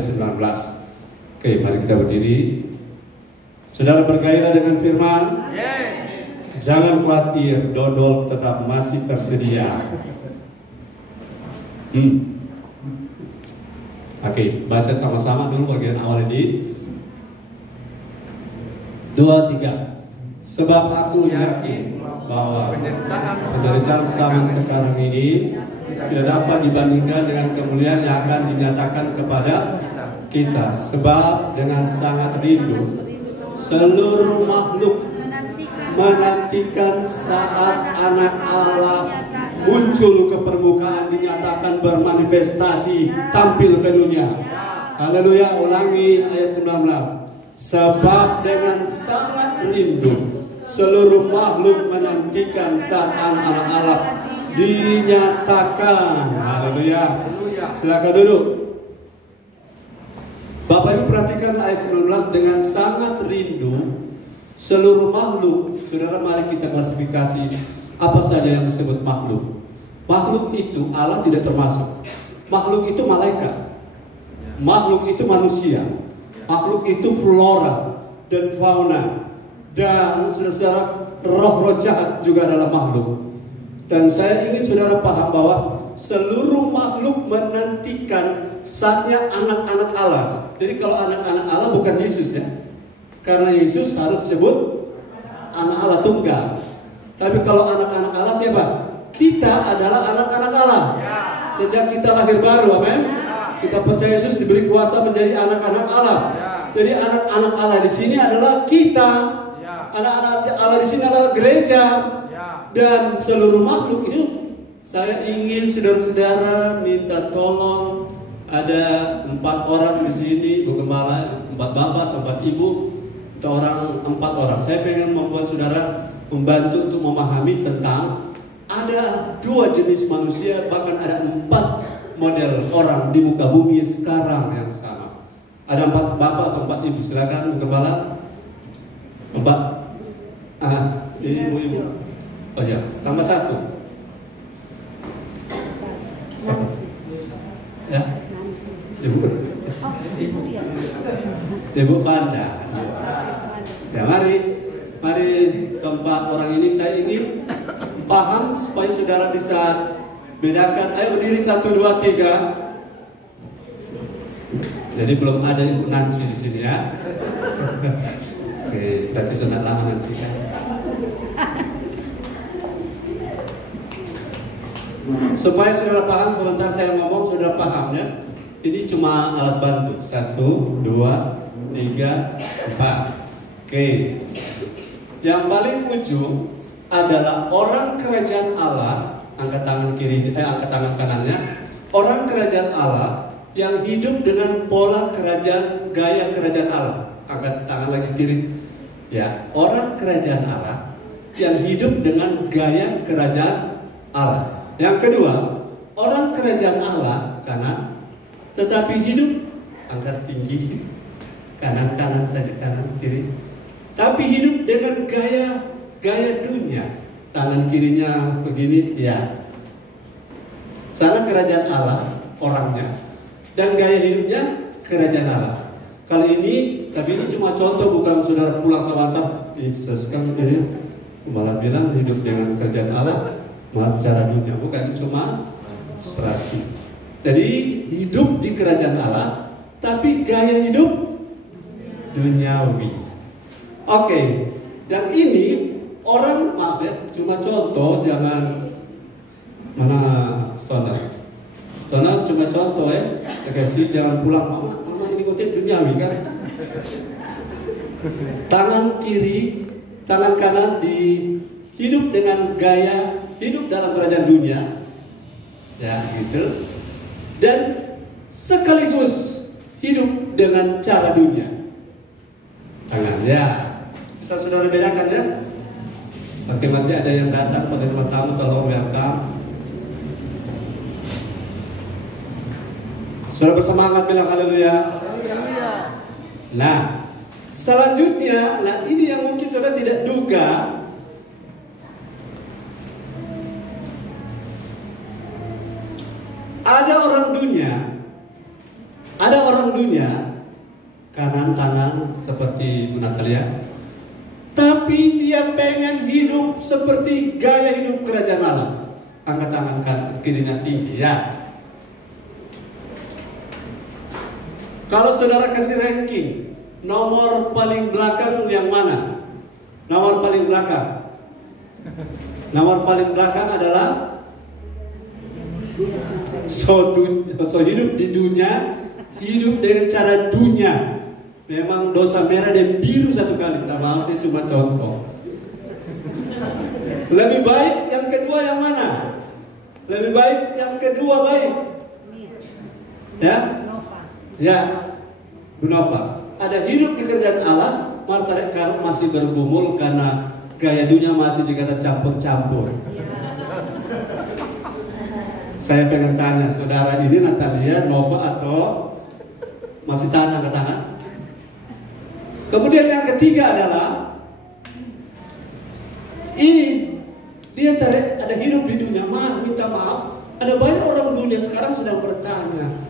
19. Oke, mari kita berdiri. Saudara bergairah dengan firman. Jangan khawatir, dodol tetap masih tersedia. Oke, baca sama-sama dulu bagian awal ini. 2, 3. Sebab aku yakin bahwa penderitaan zaman sekarang ini tidak dapat dibandingkan dengan kemuliaan yang akan dinyatakan kepada kita. Sebab dengan sangat rindu seluruh makhluk menantikan saat anak Allah muncul ke permukaan, dinyatakan bermanifestasi, tampil ke dunia. Haleluya. Ulangi ayat 19. Sebab dengan sangat rindu seluruh makhluk menantikan saat anak Allah dinyatakan. Haleluya. Silakan duduk. Bapak Ibu perhatikan ayat 19. Dengan sangat rindu seluruh makhluk. Saudara, mari kita klasifikasi apa saja yang disebut makhluk. Makhluk itu Allah tidak termasuk. Makhluk itu malaikat. Makhluk itu manusia. Makhluk itu flora dan fauna. Dan saudara-saudara, roh-roh jahat juga adalah makhluk. Dan saya ingin saudara paham bahwa seluruh makhluk menantikan saatnya anak-anak Allah. Jadi kalau anak-anak Allah bukan Yesus ya. Karena Yesus harus disebut anak Allah tunggal. Tapi kalau anak-anak Allah siapa? Kita adalah anak-anak Allah. Sejak kita lahir baru, amin. Kita percaya Yesus diberi kuasa menjadi anak-anak Allah. Jadi anak-anak Allah di sini adalah kita. Anak-anak Allah di sini adalah gereja. Dan seluruh makhluk itu, saya ingin saudara-saudara minta tolong. Ada 4 orang di sini, Bu Gembala, 4 bapak, 4 ibu, orang 4 orang. Saya pengen membuat saudara membantu untuk memahami tentang ada 2 jenis manusia, bahkan ada 4 model orang di muka bumi sekarang yang sama. Ada 4 bapak atau 4 ibu. Silakan Bu Gembala. 4. Ibu-ibu. Oh ya, tambah 1. Ya. Ibu Fanda. Ya, mari keempat orang ini saya ingin paham supaya saudara bisa bedakan. Ayo berdiri 1, 2, 3. Jadi belum ada Ibu Nancy di sini ya. Oke, berarti sunat lama Nancy kan. Supaya saudara paham, sebentar saya ngomong saudara paham ya. Ini cuma alat bantu. 1, 2, 3, 4. Oke. Yang paling ujung adalah orang kerajaan Allah. Angkat tangan kiri, angkat tangan kanannya. Orang kerajaan Allah yang hidup dengan pola kerajaan, gaya kerajaan Allah. Angkat tangan lagi kiri. Ya, orang kerajaan Allah yang hidup dengan gaya kerajaan Allah. Yang kedua, orang kerajaan Allah kanan. Tetapi hidup angkat tinggi, kanan saja, kanan kiri. Tapi hidup dengan gaya dunia, tangan kirinya begini, ya. Sana kerajaan Allah orangnya, dan gaya hidupnya kerajaan Allah. Kali ini, tapi ini cuma contoh, bukan saudara pulang sama antar diseskan ini. Malah bilang hidup dengan kerajaan Allah, malah cara dunia, bukan cuma serasi. Jadi hidup di kerajaan Allah, tapi gaya hidup duniawi. Oke, dan ini orang, maaf ya, cuma contoh, jangan mana Stoner cuma contoh ya, kasih jangan pulang mama ini kutip duniawi kan. Tangan kiri, tangan kanan di hidup dengan gaya hidup dalam kerajaan dunia, ya gitu. Dan sekaligus hidup dengan cara dunia. Tangan ya. Bisa saudara bedakan ya. Oke, masih ada yang datang pada teman-teman, tolong welcome. Saudara bersemangat bilang haleluya. Nah, selanjutnya, ini yang mungkin saudara tidak duga. Ada orang dunia Ada orang dunia kanan tangan seperti Bu Natalia, tapi dia pengen hidup seperti gaya hidup kerajaan Allah. Angkat tangan kirinya tinggi ya. Kalau saudara kasih ranking, nomor paling belakang yang mana? Nomor paling belakang. Nomor paling belakang adalah so hidup di dunia, hidup dengan cara dunia. Memang dosa merah dan biru satu kali. Minta maaf, dia cuma contoh. Lebih baik yang kedua yang mana? Lebih baik yang kedua baik. Ya? Ya, Bu Nova. Ada hidup di kerajaan Allah, mereka masih bergumul karena gaya dunia masih juga tercampur-campur. Saya pengen tanya, saudara ini Natalia, Nova atau masih tahan angkat tangan? Kemudian yang ketiga adalah ini dia ada hidup di dunia, minta maaf. Ada banyak orang dunia sekarang sedang bertanya,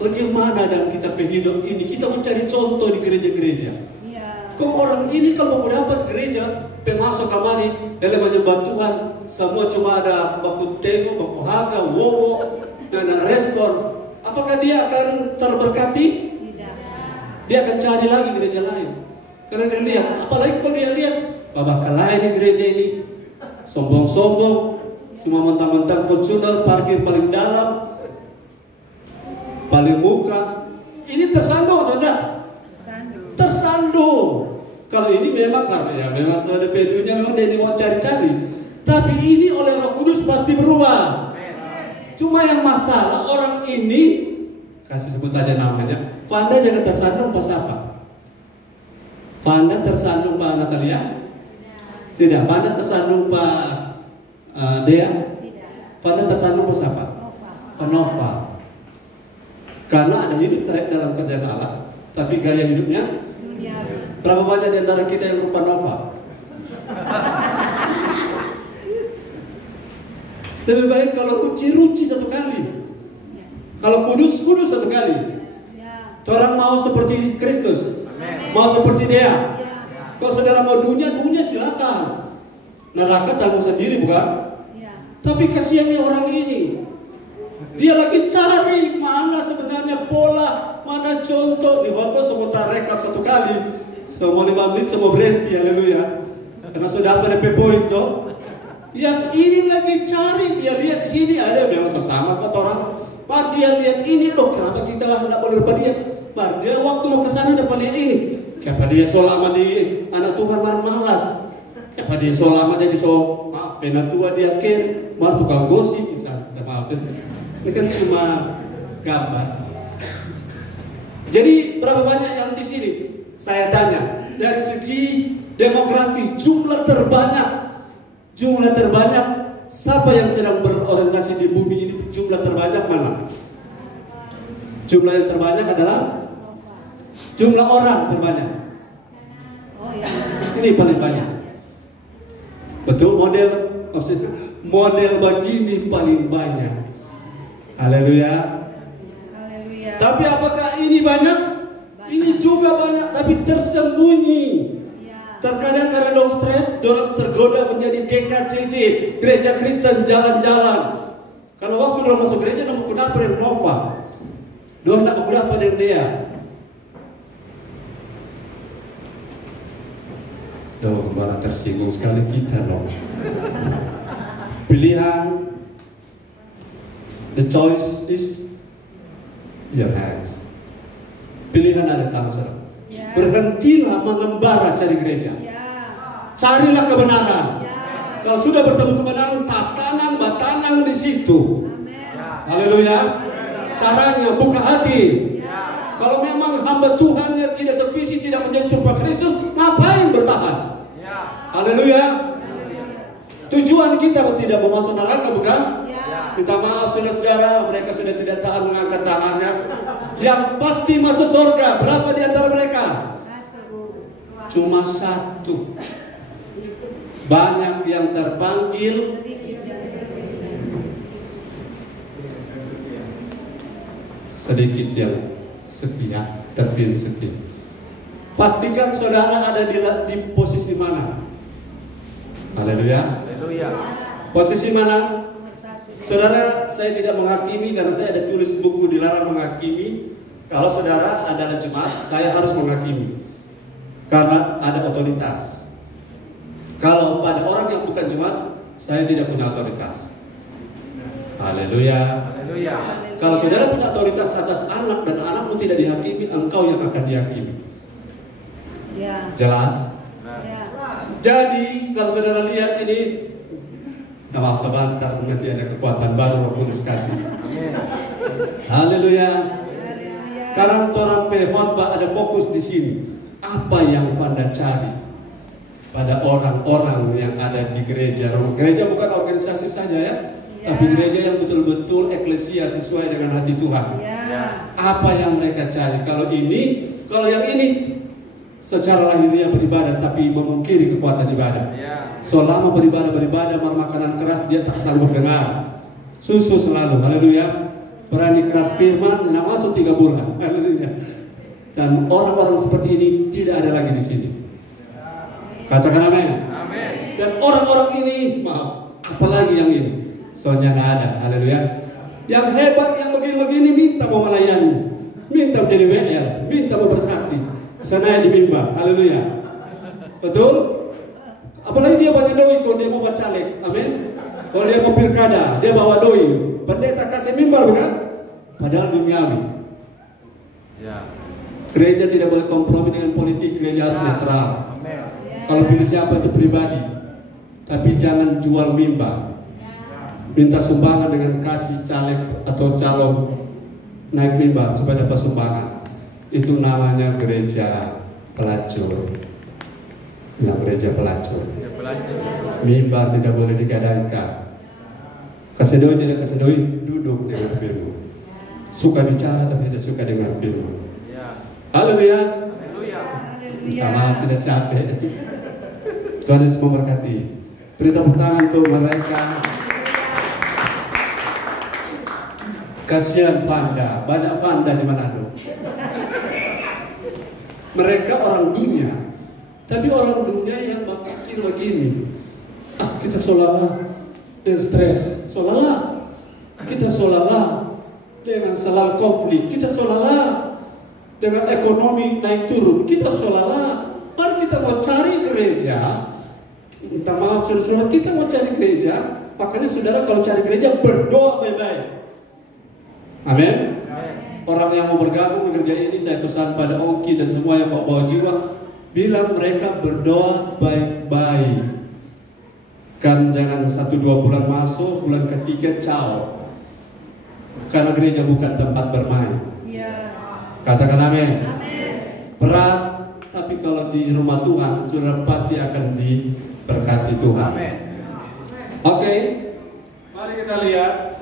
bagaimana dalam kita hidup ini? Kita mencari contoh di gereja-gereja. Kok orang ini kalau mau dapat gereja, pemasok kamari dalam menyembah Tuhan, semua cuma ada baku tegu, baku harga, wowo, dan respon. Apakah dia akan terberkati? Tidak. Dia akan cari lagi gereja lain. Karena dia lihat, apalagi kalau dia lihat, babak lain di gereja ini, sombong-sombong, cuma mentang-mentang Fortuner, parkir paling dalam, paling muka. Ini tersandung, saudara. Tersandung. Kalau ini memang karena ya memang ada pedunya, memang dia mau cari-cari. Tapi ini oleh Roh Kudus pasti berubah. Cuma yang masalah orang ini, kasih sebut saja namanya, Vanda jangan tersandung pas apa? Vanda tersandung Pak Natalia? Tidak. Vanda tersandung Pak Dea? Vanda tersandung pas apa? Pak Nova. Karena ada hidup dalam kerjaan Allah, tapi gaya hidupnya berapa banyak di antara kita yang lupa Nova? Lebih baik kalau ruci satu kali, kalau kudus satu kali. Orang mau seperti Kristus, mau seperti dia. Kalau saudara mau dunia silakan. Neraka tanggung sendiri bukan? Tapi kasihannya orang ini, dia lagi cari mana sebenarnya pola, mana contoh. Di Bapak sebentar rekap satu kali, semua 5 menit semua berhenti, haleluya. Karena sudah pada poin toh. Yang ini lagi cari, dia lihat di sini ada memang sesama kok orang. Pak dia lihat ini loh, kenapa kita tidak boleh lupa dia? Pak dia waktu mau ke sana dapat lihat ini. Kenapa dia selama di anak Tuhan malas? Kenapa dia selama jadi maaf, pena tua dia mar tukang gosip, maaf. Ini kan cuma gambar. Jadi berapa banyak yang di sini? Saya tanya, dari segi demografi jumlah terbanyak siapa yang sedang berorientasi di bumi ini? Jumlah terbanyak mana? Jumlah yang terbanyak adalah jumlah orang terbanyak. Ini paling banyak. Betul, model begini paling banyak. Haleluya. Tapi apakah ini banyak? Ini juga banyak, tapi tersembunyi. Terkadang karena dong stres, dorang tergoda menjadi GKJJ, Gereja Kristen Jalan-Jalan. Kalau waktu dorang masuk gereja, dorang mau dapet yang Nova, dorang nak mau dapet yang dia. Malah tersinggung sekali kita loh. Pilihan, the choice is your hands. Pilihan ada tangan saudara. Berhentilah mengembara cari gereja. Carilah kebenaran. Kalau sudah bertemu kebenaran, batanang di situ. Haleluya. Caranya buka hati. Kalau memang hamba Tuhannya tidak sevisi, tidak menjadi serupa Kristus, ngapain bertahan? Haleluya. Tujuan kita tidak mau masuk neraka, bukan? Minta maaf saudara-saudara, mereka sudah tidak tahan mengangkat tangannya. Yang pasti masuk surga, berapa di antara mereka? Cuma satu. Banyak yang terpanggil, sedikit yang setia dan setia. Pastikan saudara ada di posisi mana. Haleluya. Haleluya. Posisi mana? Saudara, saya tidak menghakimi karena saya ada tulis buku dilarang menghakimi. Kalau saudara adalah jemaat, saya harus menghakimi karena ada otoritas. Kalau pada orang yang bukan jemaat, saya tidak punya otoritas. Haleluya. Haleluya. Kalau saudara punya otoritas atas anak dan anakmu tidak dihakimi, engkau yang akan dihakimi. Ya. Jelas? Ya. Jadi kalau saudara lihat ini, nama sebentar nanti ada kekuatan baru Roh Kudus kasih. Amin. Haleluya. Haleluya. Sekarang orang khotbah ada fokus di sini. Apa yang Anda cari pada orang-orang yang ada di gereja? Gereja bukan organisasi saja ya. Tapi gereja yang betul-betul eklesia sesuai dengan hati Tuhan. Ya. Apa yang mereka cari? Kalau yang ini secara lahiriah beribadah tapi memungkiri kekuatan ibadah. Ya. Selama beribadah makanan keras dia tak sanggup dengar. Susu selalu, haleluya. Berani keras firman, tidak masuk 3 bulan, haleluya. Dan orang-orang seperti ini tidak ada lagi di sini. Katakan amin. Amin. Dan orang-orang ini, maaf, apalagi yang ini? Soalnya nggak ada, haleluya. Yang hebat, yang begini-begini minta mau melayani, minta jadi WL, minta mau bersaksi. Sana di mimbar, haleluya. Betul? Apalagi dia banyak doi kalau dia mau baca caleg, amin. Kalau dia mau pilkada, dia bawa doi. Pendeta kasih mimbar bukan? Padahal duniawi. Ya. Gereja tidak boleh kompromi dengan politik, gereja harus netral. Amin. Kalau pilih siapa itu pribadi, tapi jangan jual mimbar. Minta sumbangan dengan kasih caleg atau calon naik mimbar supaya dapat sumbangan. Itu namanya gereja pelacur. Ya, gereja pelacur. Ya, pelacur. Mimbar tidak boleh digadaikan. Kesedoi tidak kesedoi, duduk dengan firman. Suka bicara tapi tidak suka dengar firman. Ya. Haleluya. Haleluya. Minta maaf sudah capek. Tuhan Yesus memberkati. Beri tepuk tangan untuk mereka. Kasihan panda, banyak panda di Manado. Mereka orang dunia, tapi orang dunia yang berpikir begini. Kita solalah dengan stres, solalah. Kita solalah dengan selalu konflik, kita solalah dengan ekonomi naik turun, kita solalah. Mari kita mau cari gereja. Minta maaf saudara-saudara, kita mau cari gereja. Makanya saudara kalau cari gereja berdoa baik-baik. Amin. Orang yang mau bergabung ke gereja ini, saya pesan pada Oki dan semua yang bawa jiwa, bilang mereka berdoa baik-baik. Kan jangan 1-2 bulan masuk, bulan ketiga ciao. Karena gereja bukan tempat bermain. Ya. Katakan amin. Amin. Berat, tapi kalau di rumah Tuhan, saudara pasti akan diberkati Tuhan. Amin. Oke, mari kita lihat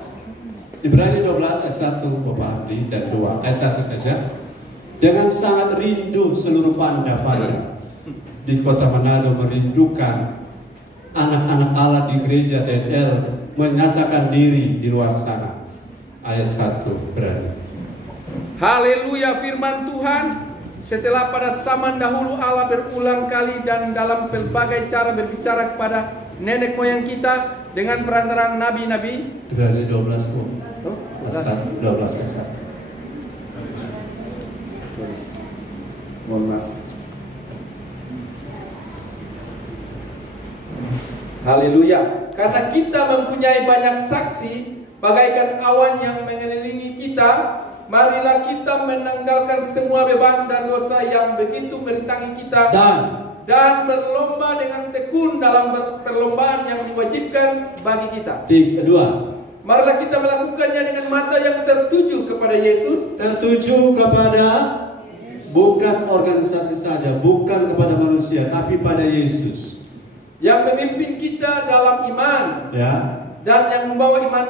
Ibrani 12 ayat 1 Bapak Abdi dan 2 ayat 1 saja. Dengan sangat rindu seluruh panda-panda di kota Manado merindukan anak-anak Allah di gereja TTL menyatakan diri di luar sana. Ayat 1 berani. Haleluya, firman Tuhan. Setelah pada zaman dahulu Allah berulang kali dan dalam pelbagai cara berbicara kepada nenek moyang kita dengan perantaraan nabi-nabi. Ibrani 12 ayat 1. Mohon maaf. Haleluya. Karena kita mempunyai banyak saksi bagaikan awan yang mengelilingi kita, marilah kita menanggalkan semua beban dan dosa yang begitu merintangi kita dan berlomba dengan tekun dalam perlombaan yang diwajibkan bagi kita. Kedua, marilah kita melakukannya dengan mata yang tertuju kepada Yesus. tertuju kepada bukan organisasi saja, bukan kepada manusia, tapi pada Yesus Yang memimpin kita dalam iman, ya, dan yang membawa iman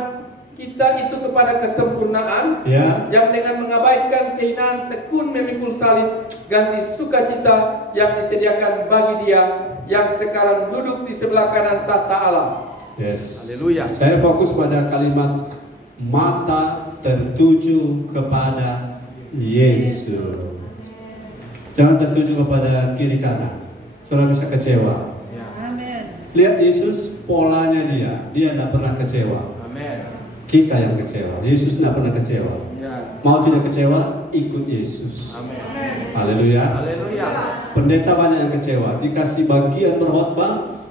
kita itu kepada kesempurnaan, ya, yang dengan mengabaikan kehinaan tekun memikul salib, ganti sukacita yang disediakan bagi Dia yang sekarang duduk di sebelah kanan tahta Allah. yes. Haleluya. Saya fokus pada kalimat mata tertuju kepada Yesus. Jangan tertuju kepada kiri kanan. Saudara bisa kecewa. Amin. Lihat Yesus, polanya dia tidak pernah kecewa. Amin. Kita yang kecewa. Yesus tidak pernah kecewa. Ya. Mau tidak kecewa, ikut Yesus. Amin. Haleluya. Haleluya. Pendeta banyak yang kecewa, dikasih bagian berkhotbah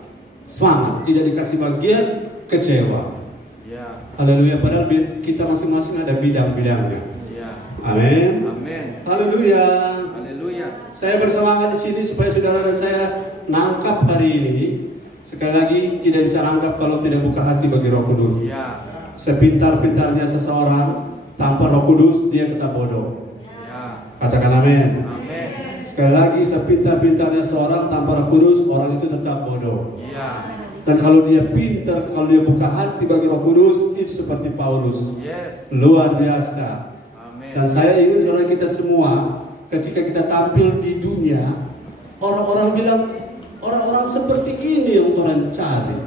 semangat, tidak dikasih bagian kecewa. Ya. Haleluya. Padahal kita masing-masing ada bidang-bidangnya. Ya. Amin. Amin. Haleluya. Haleluya. Saya bersemangat di sini supaya saudara dan saya nangkap hari ini. Sekali lagi, tidak bisa nangkap kalau tidak buka hati bagi Roh Kudus. Ya. Sepintar-pintarnya seseorang tanpa Roh Kudus, dia tetap bodoh. Ya. Katakan amin. Amin. Sekali lagi, sepintar-pintarnya seorang tanpa Roh Kudus, orang itu tetap bodoh. Ya. Dan kalau dia pintar, kalau dia buka hati bagi Roh Kudus, itu seperti Paulus. Yes. Luar biasa. Amin. Dan saya ingin saudara kita semua, ketika kita tampil di dunia, orang-orang bilang, orang-orang seperti ini yang Tuhan cari.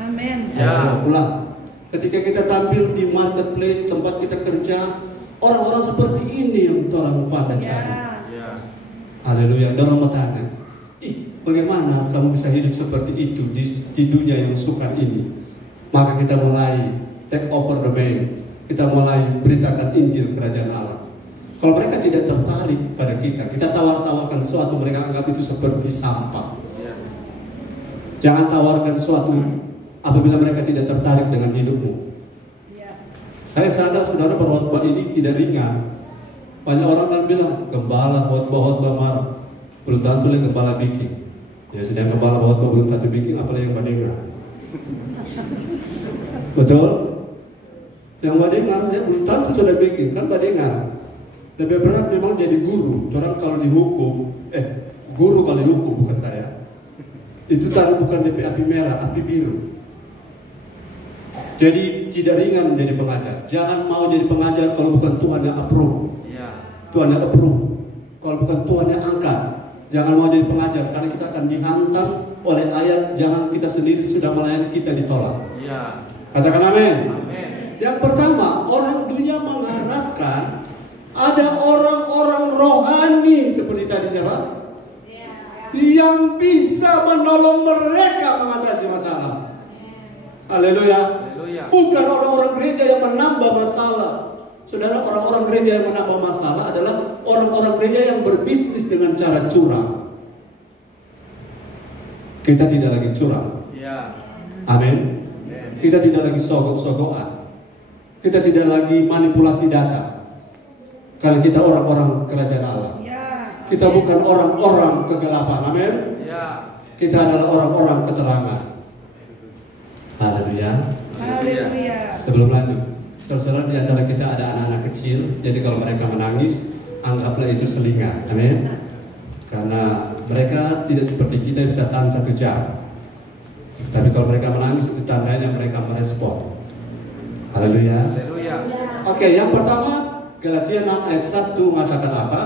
Amin. Ya. Pulang. Ketika kita tampil di marketplace, tempat kita kerja, orang-orang seperti ini yang Tuhan pada cari. Ya. Ya. Haleluya. Dorong tanya, bagaimana kamu bisa hidup seperti itu di dunia yang sukar ini? Maka kita mulai take over the main. Kita mulai beritakan Injil Kerajaan Allah. Kalau mereka tidak tertarik pada kita tawar-tawarkan sesuatu, mereka anggap itu seperti sampah. Ya. Jangan tawarkan sesuatu apabila mereka tidak tertarik dengan hidupmu. Ya. Saya sadar saudara berkhotbah ini tidak ringan. Banyak orang kan bilang, gembala khotbah marah. Belum tentu yang gembala bikin. Ya sedang gembala khotbah belum tentu bikin, apalagi yang mendengar. Betul? Yang mendengar saya belum tentu sudah bikin, kan mendengar. Lebih berat memang jadi guru. Orang kalau dihukum, guru kalau dihukum bukan saya. Itu taruh bukan DP api merah, api biru. Jadi tidak ringan menjadi pengajar. Jangan mau jadi pengajar kalau bukan Tuhan yang approve. Ya. Tuhan yang approve. Kalau bukan Tuhan yang angkat. Jangan mau jadi pengajar karena kita akan dihantam oleh ayat. Jangan kita sendiri sudah melayani, kita ditolak. Ya. Katakan amin. Amin. Yang pertama, orang dunia mengharapkan ada orang-orang rohani seperti tadi siapa? Yang bisa menolong mereka mengatasi masalah. Haleluya. Haleluya. Bukan orang-orang gereja yang menambah masalah. Saudara, orang-orang gereja yang menambah masalah adalah orang-orang gereja yang berbisnis dengan cara curang. Kita tidak lagi curang. Ya. Amin. Kita tidak lagi sogok-sogokan. Kita tidak lagi manipulasi data. Karena kita orang-orang kerajaan Allah. Ya. Kita bukan orang-orang kegelapan. Amin. Ya. Kita adalah orang-orang keterangan. Haleluya. Haleluya. Sebelum lanjut, saudara di antara kita ada anak-anak kecil. Jadi kalau mereka menangis, anggaplah itu selingan. Amin. Karena mereka tidak seperti kita bisa tahan 1 jam. Tapi kalau mereka menangis, itu tandanya mereka merespon. Haleluya. Haleluya. Oke, yang pertama Galatia 6 ayat 1 mengatakan apa?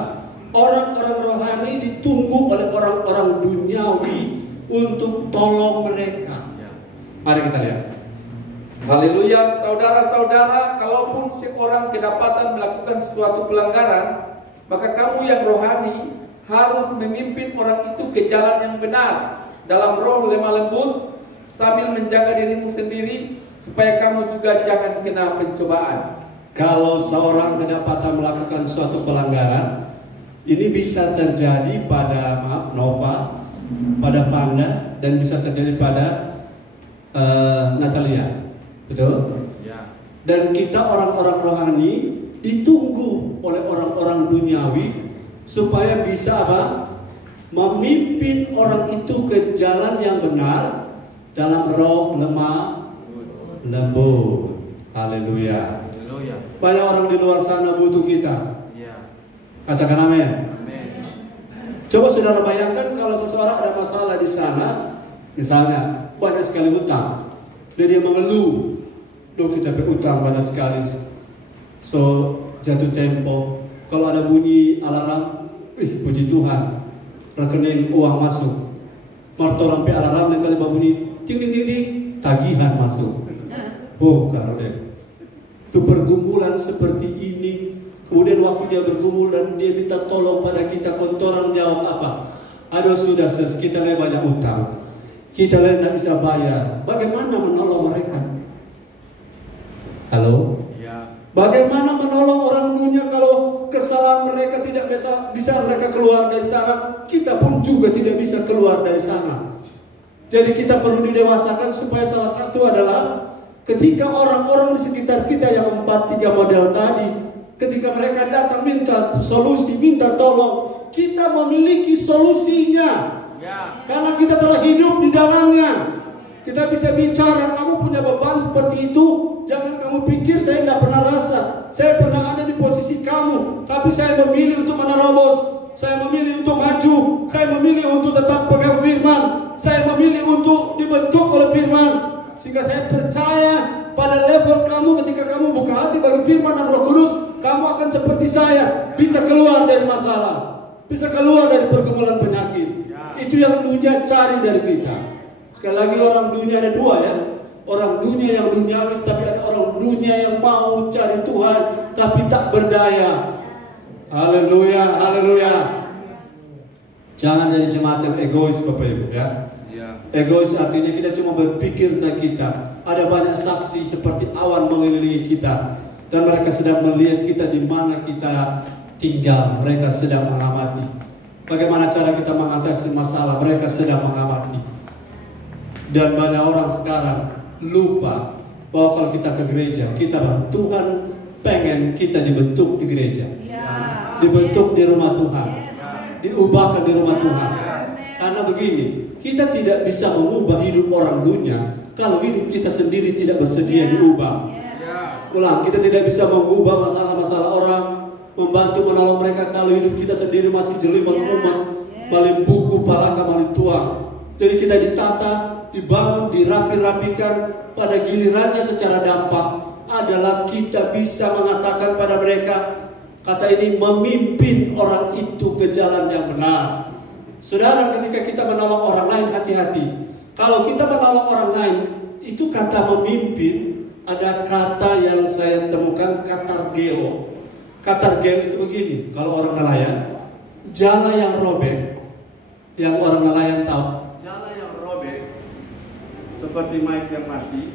Orang-orang rohani ditunggu oleh orang-orang duniawi untuk tolong mereka. Ya. Mari kita lihat. Haleluya, saudara-saudara, kalaupun seorang kedapatan melakukan suatu pelanggaran, maka kamu yang rohani harus memimpin orang itu ke jalan yang benar dalam roh lemah lembut sambil menjaga dirimu sendiri supaya kamu juga jangan kena pencobaan. Kalau seorang kedapatan melakukan suatu pelanggaran, ini bisa terjadi pada Nova, pada Vanda, dan bisa terjadi pada Natalia. Betul? Ya. Dan kita orang-orang rohani ditunggu oleh orang-orang duniawi supaya bisa apa? Memimpin orang itu ke jalan yang benar dalam roh lemah lembut. Haleluya. Haleluya. Banyak orang di luar sana butuh kita. Ya. Katakan amin. Amin. Coba saudara bayangkan kalau seseorang ada masalah di sana, misalnya banyak sekali hutang, dan dia mengeluh, kita berutang banyak sekali, so jatuh tempo. Kalau ada bunyi alarm, puji Tuhan, rekening uang masuk. Marto sampai alarm dan kali bunyi, ting ting ting ting, tagihan masuk. Oh, kalau deh, itu pergumulan seperti ini Kemudian waktu dia bergumul dan dia minta tolong pada kita, kontoran jawab apa? Aduh sudah kita lagi banyak utang, kita lagi tidak bisa bayar. Bagaimana menolong mereka? Halo? Ya. Bagaimana menolong orang dunia kalau kesalahan mereka tidak bisa mereka keluar dari sana? Kita pun juga tidak bisa keluar dari sana. Jadi kita perlu didewasakan supaya salah satu adalah ketika orang-orang di sekitar kita yang 4-3 model tadi, ketika mereka datang minta solusi, minta tolong, kita memiliki solusinya. Ya. Karena kita telah hidup di dalamnya. Kita bisa bicara, kamu punya beban seperti itu, jangan kamu pikir saya tidak pernah rasa. Saya pernah ada di posisi kamu, tapi saya memilih untuk menerobos. Saya memilih untuk maju. Saya memilih untuk tetap pegang firman. Saya memilih untuk dibentuk oleh firman. Sehingga saya percaya pada level kamu ketika kamu buka hati bagi firman dan Roh Kudus, kamu akan seperti saya, bisa keluar dari masalah, bisa keluar dari pergumulan penyakit. Itu yang dunia cari dari kita. Sekali lagi, orang dunia ada dua ya. Orang dunia yang duniawi, tapi ada orang dunia yang mau cari Tuhan tapi tak berdaya. Haleluya, haleluya. Jangan jadi semacam egois Bapak Ibu ya. Egois artinya kita cuma berpikir tentang kita. Ada banyak saksi seperti awan mengelilingi kita, dan mereka sedang melihat kita di mana kita tinggal. Mereka sedang mengamati bagaimana cara kita mengatasi masalah. Mereka sedang mengamati. Dan banyak orang sekarang lupa bahwa kalau kita ke gereja, kita Tuhan pengen kita dibentuk di gereja, dibentuk di rumah Tuhan, diubahkan di rumah Tuhan. Karena begini, kita tidak bisa mengubah hidup orang dunia kalau hidup kita sendiri tidak bersedia diubah. Ulang, kita tidak bisa mengubah masalah-masalah orang, membantu menolong mereka kalau hidup kita sendiri masih jeli umat, paling buku, palaka, paling tuang. Jadi kita ditata, dibangun, dirapi-rapikan. Pada gilirannya secara dampak adalah kita bisa mengatakan pada mereka, kata ini memimpin orang itu ke jalan yang benar. Saudara, ketika kita menolong orang lain, hati-hati. Kalau kita menolong orang lain, itu kata memimpin, ada kata yang saya temukan, katargeo. Katargeo itu begini, kalau orang nelayan, jala yang robek, yang orang nelayan tahu, jala yang robek, seperti mic yang mati.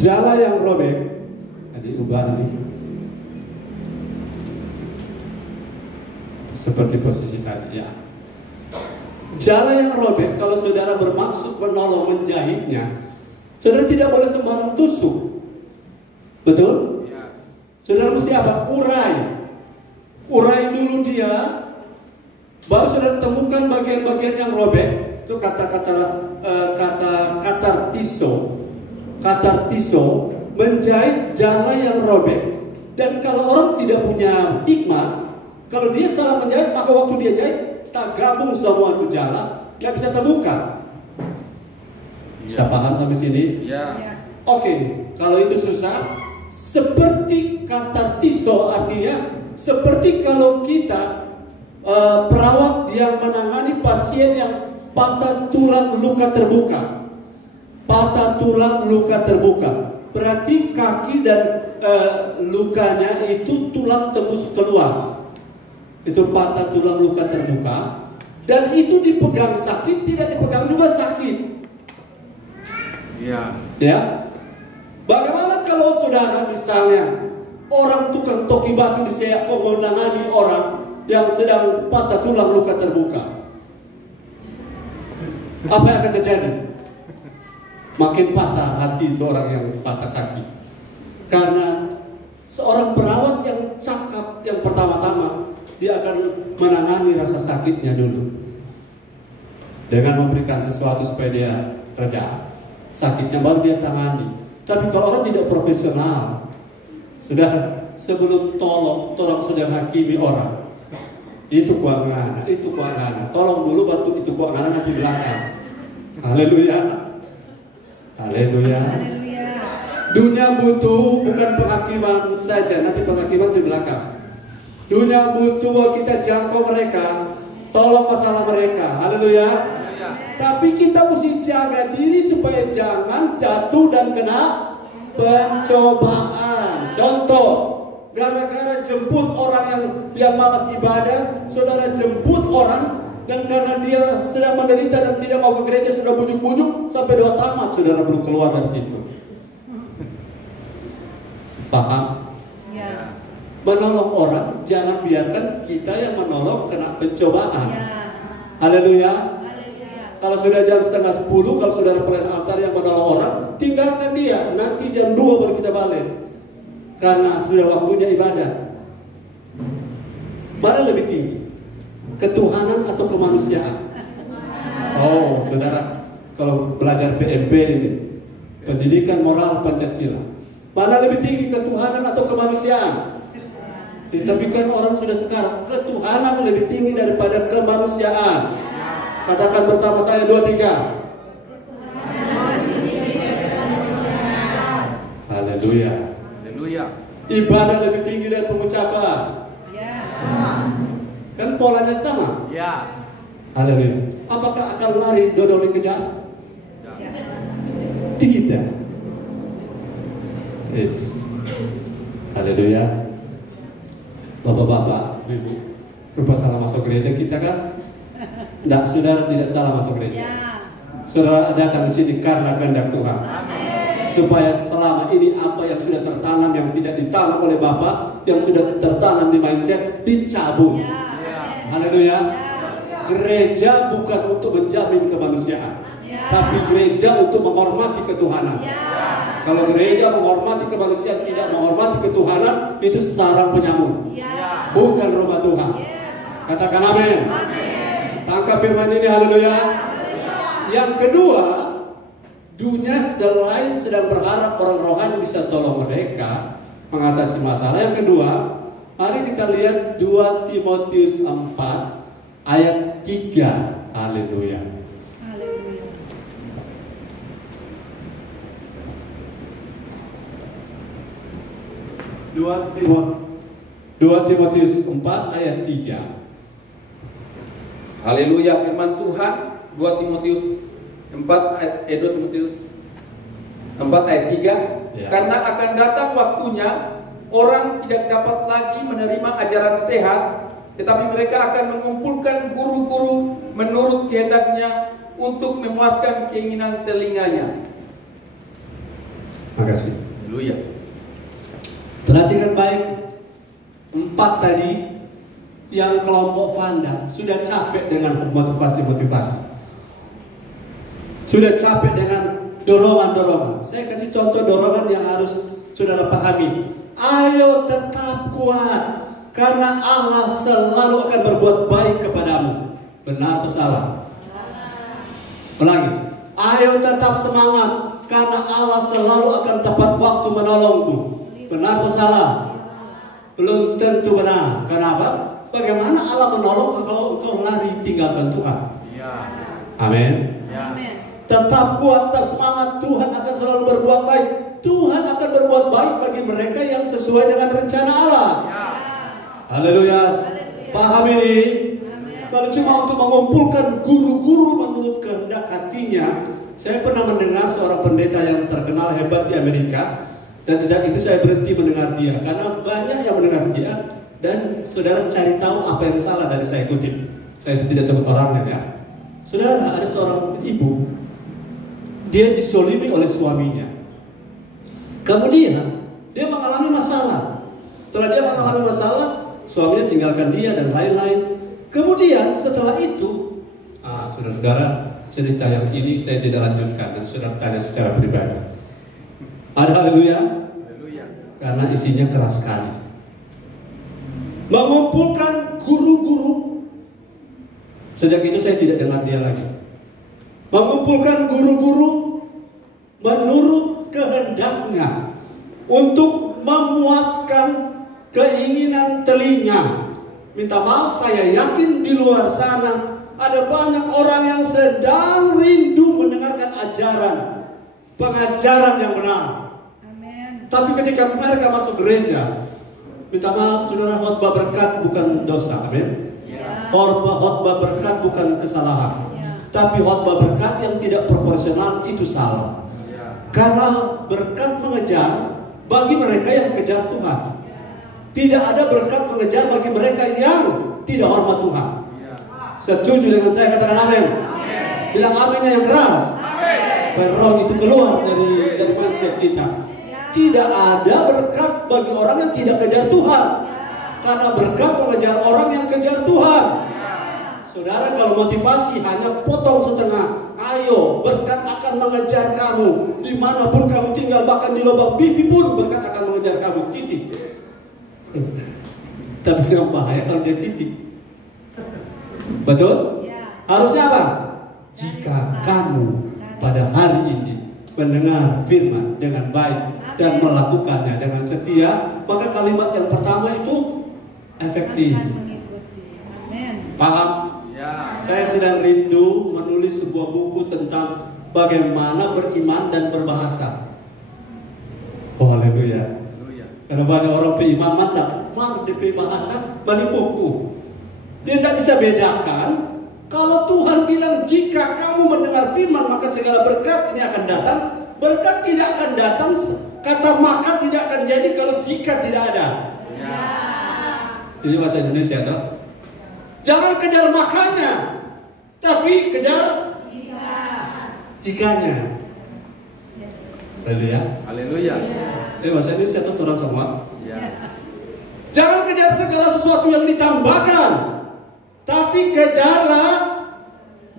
Jala yang robek, diubah ini seperti posisi tadi ya. Jala yang robek, kalau saudara bermaksud menolong menjahitnya, saudara tidak boleh sembarang tusuk. Betul? Ya. Saudara mesti apa? Urai dulu dia, baru saudara temukan bagian-bagian yang robek. Itu katartiso, menjahit jala yang robek. Dan kalau orang tidak punya hikmat, kalau dia salah menjahit, maka waktu dia jahit tak gabung semua itu jala, nggak bisa terbuka. Bisa paham sampai sini? Ya. Oke, kalau itu susah, seperti katartiso artinya seperti kalau kita perawat yang menangani pasien yang patah tulang luka terbuka. Patah tulang luka terbuka. Berarti kaki dan lukanya itu tulang tembus keluar. Itu patah tulang luka terbuka. Dan itu dipegang sakit, tidak dipegang juga sakit. Iya. Ya. Bagaimana kalau saudara misalnya orang tukang toki batu di Seako menangani orang yang sedang patah tulang luka terbuka? Apa yang akan terjadi? Makin patah hati orang yang patah kaki. Karena seorang perawat yang cakap, yang pertama-tama dia akan menangani rasa sakitnya dulu dengan memberikan sesuatu supaya dia reda sakitnya, baru dia tangani. Tapi kalau orang tidak profesional, sudah sebelum tolong sudah hakimi orang. Itu keuangan, tolong dulu baru itu keuangan nanti belakang. Haleluya. Haleluya. Dunia butuh bukan penghakiman saja, nanti penghakiman di belakang. Dunia butuh bahwa kita jangkau mereka, tolong masalah mereka. Haleluya. Tapi kita mesti jaga diri supaya jangan jatuh dan kena pencobaan. Contoh, gara-gara jemput orang yang malas ibadah, saudara jemput orang, dan karena dia sedang menderita dan tidak mau ke gereja, sudah bujuk-bujuk sampai doa tamat, saudara belum keluar dari situ. Paham? Ya. Menolong orang, jangan biarkan kita yang menolong kena pencobaan. Ya. Haleluya. Haleluya. Kalau sudah jam 9:30, kalau saudara pelayan altar yang menolong orang, tinggalkan dia. Nanti jam 2 baru kita balik. Karena sudah waktunya ibadah. Mana lebih tinggi? Ketuhanan atau kemanusiaan? Oh, saudara, kalau belajar PMP ini, pendidikan moral Pancasila, mana lebih tinggi, ketuhanan atau kemanusiaan? Tapi kan orang sudah sekarang, ketuhanan lebih tinggi daripada kemanusiaan. Katakan bersama saya 2, 3. Haleluya. Haleluya. Ibadah lebih tinggi dari pengucapan. Ya. Kan polanya sama. Ya. Haleluya. Apakah akan lari dodol dikejar? Ya. Tidak. Yes. Haleluya. Bapak-bapak, ibu, rupa salah masuk gereja kita kan? Tidak, saudara tidak salah masuk gereja. Ya. Saudara datang di sini karena kehendak Tuhan. Amin. Supaya selama ini apa yang sudah tertanam, yang tidak ditanam oleh Bapak, yang sudah tertanam di mindset, dicabut. Ya. Haleluya. Ya. Gereja bukan untuk menjamin kemanusiaan, Ya. tapi gereja untuk menghormati ketuhanan. Ya. Kalau gereja menghormati kemanusiaan, tidak menghormati ketuhanan, itu sarang penyamun, Ya. bukan rumah Tuhan. Yes. Katakan amin. Amin. Tangkap firman ini, haleluya. Yang kedua, dunia selain sedang berharap orang rohani bisa tolong mereka mengatasi masalah. Yang kedua, mari kita lihat 2 Timotius 4 ayat 3. Haleluya. Haleluya. 2 Timotius 4 ayat 3. Haleluya, firman Tuhan 2 Timotius 4 ayat 2 Timotius 4 ayat 3. Ya. Karena akan datang waktunya orang tidak dapat lagi menerima ajaran sehat, tetapi mereka akan mengumpulkan guru-guru menurut kehendaknya untuk memuaskan keinginan telinganya. Makasih. Haleluya. Perhatikan baik, 4 tadi yang kelompok Vanda sudah capek dengan motivasi-motivasi. Sudah capek dengan dorongan-dorongan. Saya kasih contoh dorongan yang harus saudara pahami. Ayo tetap kuat, karena Allah selalu akan berbuat baik kepadamu. Benar atau salah? Ulangi. Ayo tetap semangat, karena Allah selalu akan tepat waktu menolongmu. Benar atau salah? Belum tentu benar. Kenapa? Bagaimana Allah menolong kalau engkau lari tinggalkan Tuhan? Ya. Amin. Ya. Amin. Tetap kuat, tetap semangat. Tuhan akan selalu berbuat baik. Tuhan akan berbuat baik bagi mereka yang sesuai dengan rencana Allah. Ya. Haleluya. Paham ini? Kalau cuma untuk mengumpulkan guru-guru menurut kehendak hatinya. Saya pernah mendengar seorang pendeta yang terkenal hebat di Amerika. Dan sejak itu saya berhenti mendengar dia, karena banyak yang mendengar dia. Dan saudara cari tahu apa yang salah dari saya kutip. Saya tidak sebut orangnya ya. Saudara, ada seorang ibu, dia disolimi oleh suaminya. Kemudian dia mengalami masalah. Setelah dia mengalami masalah, suaminya tinggalkan dia dan lain-lain. Kemudian setelah itu, saudara-saudara, cerita yang ini saya tidak lanjutkan dan saudara tanya secara pribadi. Ada haleluya? Haleluya. Karena isinya keras sekali. Mengumpulkan guru-guru. Sejak itu saya tidak dengar dia lagi. Mengumpulkan guru-guru menurut kehendaknya untuk memuaskan keinginan telinga. Minta maaf, saya yakin di luar sana ada banyak orang yang sedang rindu mendengarkan pengajaran yang benar. Amin. Tapi ketika mereka masuk gereja, minta maaf saudara, khotbah berkat bukan dosa. Amin. Ya. Khotbah berkat bukan kesalahan. Ya. Tapi khotbah berkat yang tidak proporsional itu salah. Karena berkat mengejar bagi mereka yang kejar Tuhan. Tidak ada berkat mengejar bagi mereka yang tidak hormat Tuhan. Setuju dengan saya? Katakan amin. Bilang aminnya yang keras. Roh itu keluar dari mindset kita. Tidak ada berkat bagi orang yang tidak kejar Tuhan. Karena berkat mengejar orang yang kejar Tuhan. Saudara, kalau motivasi hanya potong setengah, ayo, berkat akan mengejar kamu dimanapun kamu tinggal, bahkan di lubang bivi pun berkat akan mengejar kamu, titik. Tapi yang bahaya kalau dia titik. Betul? Harusnya apa? Jika kamu pada hari ini mendengar firman dengan baik dan melakukannya dengan setia, maka kalimat yang pertama itu efektif. Paham? Saya sedang rindu menulis sebuah buku tentang bagaimana beriman dan berbahasa. Oh, haleluya. Karena banyak orang beriman mantap, mar DP bahasa balik buku. Dia tidak bisa bedakan. Kalau Tuhan bilang jika kamu mendengar firman maka segala berkat ini akan datang. Berkat tidak akan datang. Kata maka tidak akan jadi kalau jika tidak ada. Ini bahasa Indonesia toh. Jangan kejar makanya, tapi kejar jikanya. Haleluya. Haleluya. Bahasa Indonesia tuh orang semua. Jangan kejar segala sesuatu yang ditambahkan, tapi kejarlah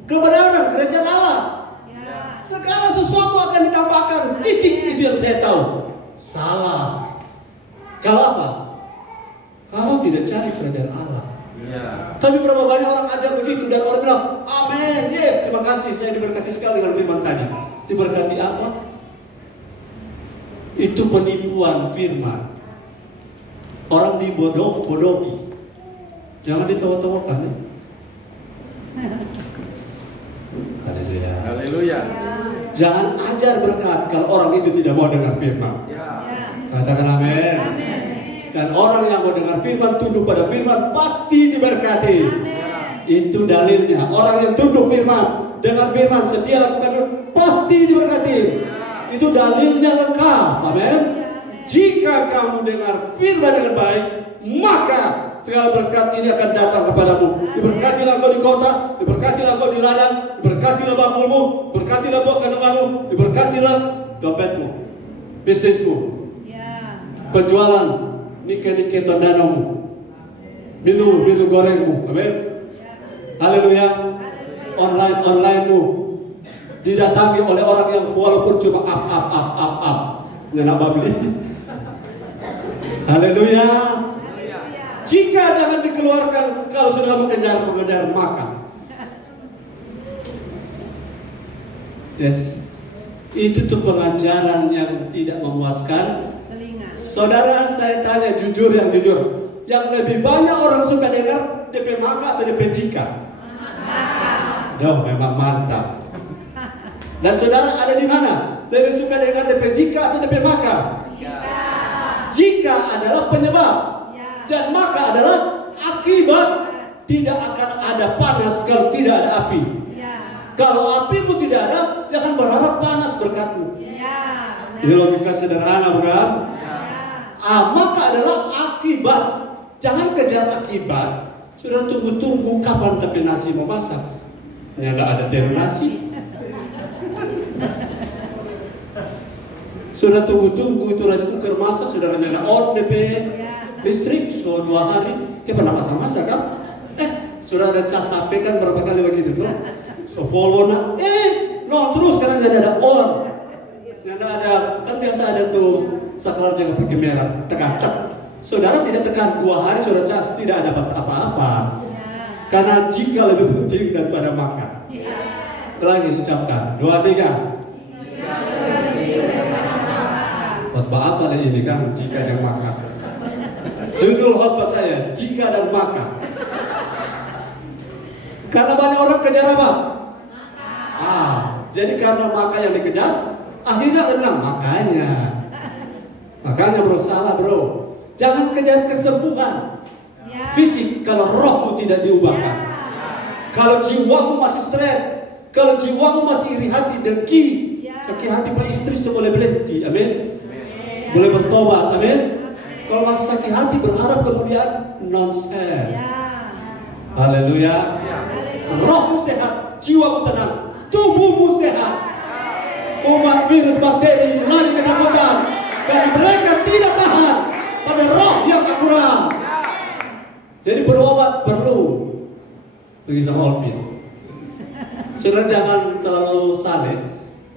kebenaran, kerajaan Allah. Segala sesuatu akan ditambahkan. Titik, itu yang saya tahu. Salah. Kalau apa? Kalau tidak cari kerajaan Allah. Tapi berapa banyak orang ajar begitu dan orang bilang, amin, yes, terima kasih, saya diberkati sekali dengan firman tadi. Diberkati apa? Itu penipuan firman. Orang dibodoh-bodohi. Jangan ditawa-tawakan. Haleluya. Haleluya. Jangan ajar berkat kalau orang itu tidak mau dengar firman. Katakan amin. Dan orang yang mau dengar firman, tunduk pada firman, pasti diberkati. Itu dalilnya. Orang yang tunduk firman, dengar firman, setia lakukan, pasti diberkati. Itu dalilnya lengkap. Amin. Jika kamu dengar firman dengan baik, maka segala berkat ini akan datang kepadamu. Diberkatilah kau di kota, diberkatilah kau di ladang, diberkatilah bangkulmu, diberkatilah buah kandunganmu, diberkatilah dompetmu, bisnismu, penjualan, nike tondanomu, bilu gorengmu, amin. Haleluya. Onlinemu didatangi oleh orang yang walaupun cuma nyenak babli. Haleluya. Jika jangan dikeluarkan kalau sudah mengejar makan. Yes. Itu tuh pengajaran yang tidak memuaskan. Saudara, saya tanya jujur, yang jujur, yang lebih banyak orang suka dengar DP maka atau DP jika? Memang mantap. Dan saudara ada di mana? Lebih suka dengar DP jika atau DP maka? Jika adalah penyebab dan maka adalah akibat. Tidak akan ada panas kalau tidak ada api. Kalau apimu tidak ada, jangan berharap panas berkatmu. Ini logika sederhana, bukan? Maka adalah akibat. Jangan kejar akibat. Sudah tunggu-tunggu kapan tapi nasi mau masak. Tidak ada teh nasi. Sudah tunggu-tunggu itu rice cooker masak, sudah ada on DP listrik, so 2 hari. Kita pernah masak kan? Sudah ada cas HP kan berapa kali begitu tuh? So follow na, no terus karena tidak ada on. Tidak ada, kan biasa ada tuh saklar jaga pakai merah, tekan cek. Saudara tidak tekan 2 hari sudah cas, tidak dapat apa-apa. Karena jika lebih penting daripada makan. Lagi ucapkan 2, 3. Khotbah apa ini kan? Jika dan makan. Judul khotbah saya, jika dan makan. Karena banyak orang kejar apa? Jadi karena makan yang dikejar, akhirnya dia bilang makanya bro, salah bro. Jangan kejar kesembuhan fisik kalau rohmu tidak diubahkan. Kalau jiwamu masih stres, Kalau jiwamu masih iri hati, dengki, Ya. sakit hati pada istri, boleh berhenti. Amin. Boleh bertobat. Amin. Kalau masih sakit hati berharap kemudian nonsense. Ya. Haleluya. Haleluya. Rohmu sehat, jiwamu tenang, tubuhmu sehat. Umat virus bakteri lari ketakutan karena mereka tidak tahan pada roh yang akurat. Jadi berobat perlu pergi sama Olpin. Saudara jangan terlalu saleh